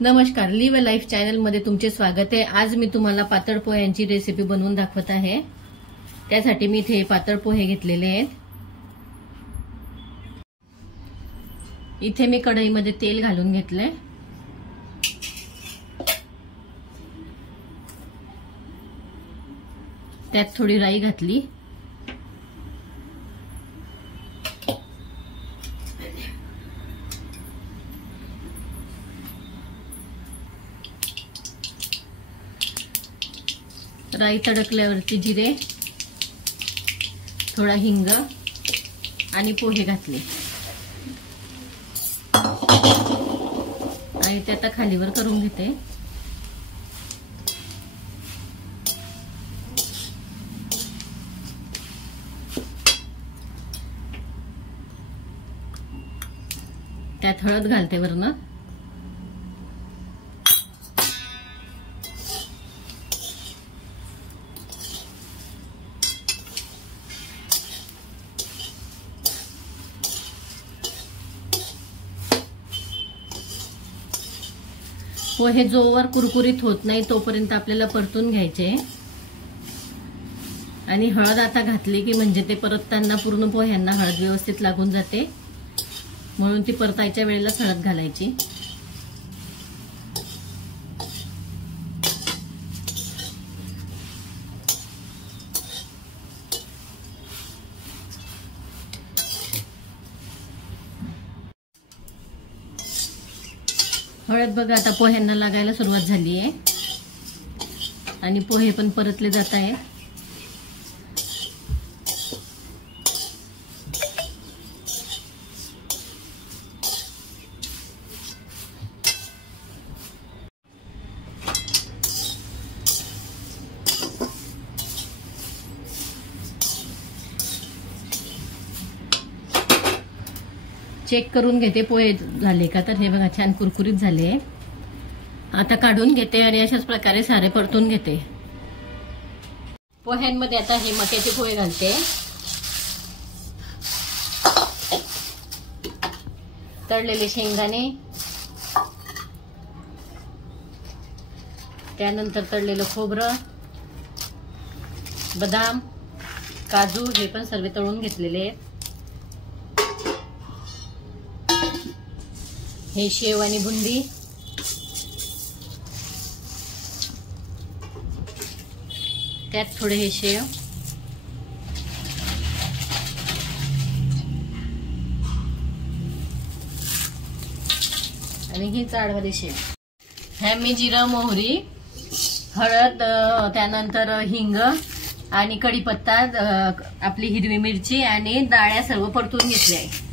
नमस्कार, live a life channel मध्ये तुमचे स्वागत आहे। आज मी तुम्हाला पातळ पोह्यांची रेसिपी बनवून दाखवत आहे। त्यासाठी मी इथे पातळ पोहे घेतलेले आहेत। इथे मी कढईमध्ये तेल घालून घेतले। त्यात थोडी राई घातली। राई तडकल्यावरती जिरे, थोडा हिंग आणि पोहे घातले आणि ते आता खालीवर करून घेते। त्यात हळद घालते वरनं। पोहे जोवर कुरकुरीत होत नाही तोपर्यंत आपल्याला परतून घ्यायचे। आणि हळद आता घातली की म्हणजे ते परतताना पूर्ण पोह्यांना हळद व्यवस्थित लागून जाते, म्हणून ती परतायच्या वेळेला हळद घालायची। हळद बघा आता पोह्यांना लागायला सुरुवात झाली आहे आणि पोहे पण परतले जात आहेत। चेक करून घेते पोहे झाले का, तर हे बघा छान कुरकुरीत झाले। आता काढून घेते आणि अशाच प्रकारे सारे परतून घेते। पोह्यांमध्ये आता हे मक्याचे पोहे घालते, तळलेले शेंगदाणे, त्यानंतर तळलेलं खोबरं, बदाम, काजू हे पण सर्व तळून घेतलेले आहेत। हे शेव आणि बुंदी, त्यात थोडे हे शेव आणि ही जाडवाली शेव। ह्या मी जिरं, मोहरी, हळद, त्यानंतर हिंग आणि कढीपत्ता, आपली हिरवी मिरची आणि डाळ्या सर्व परतून घेतल्या आहे।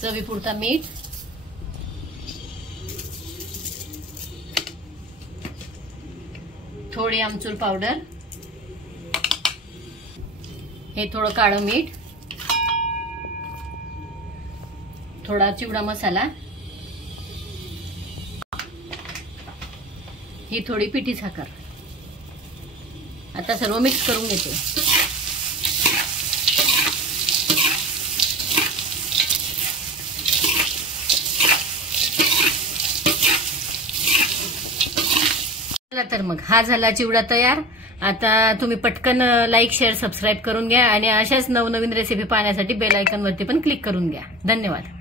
चवीपुरता मीठ, थोडी आमचूर पावडर, हे थोडं काळं मीठ, थोडा चिवडा मसाला, ही थोडी पिठी साखर। आता सर्व मिक्स करून घेते। तर मग हा झाला चिवडा तयार। आता तुम्ही पटकन लाईक, शेअर, सबस्क्राईब करून घ्या आणि अशाच नवनवीन रेसिपी पाहण्यासाठी बेल आयकॉन वरती पण क्लिक करून घ्या। धन्यवाद।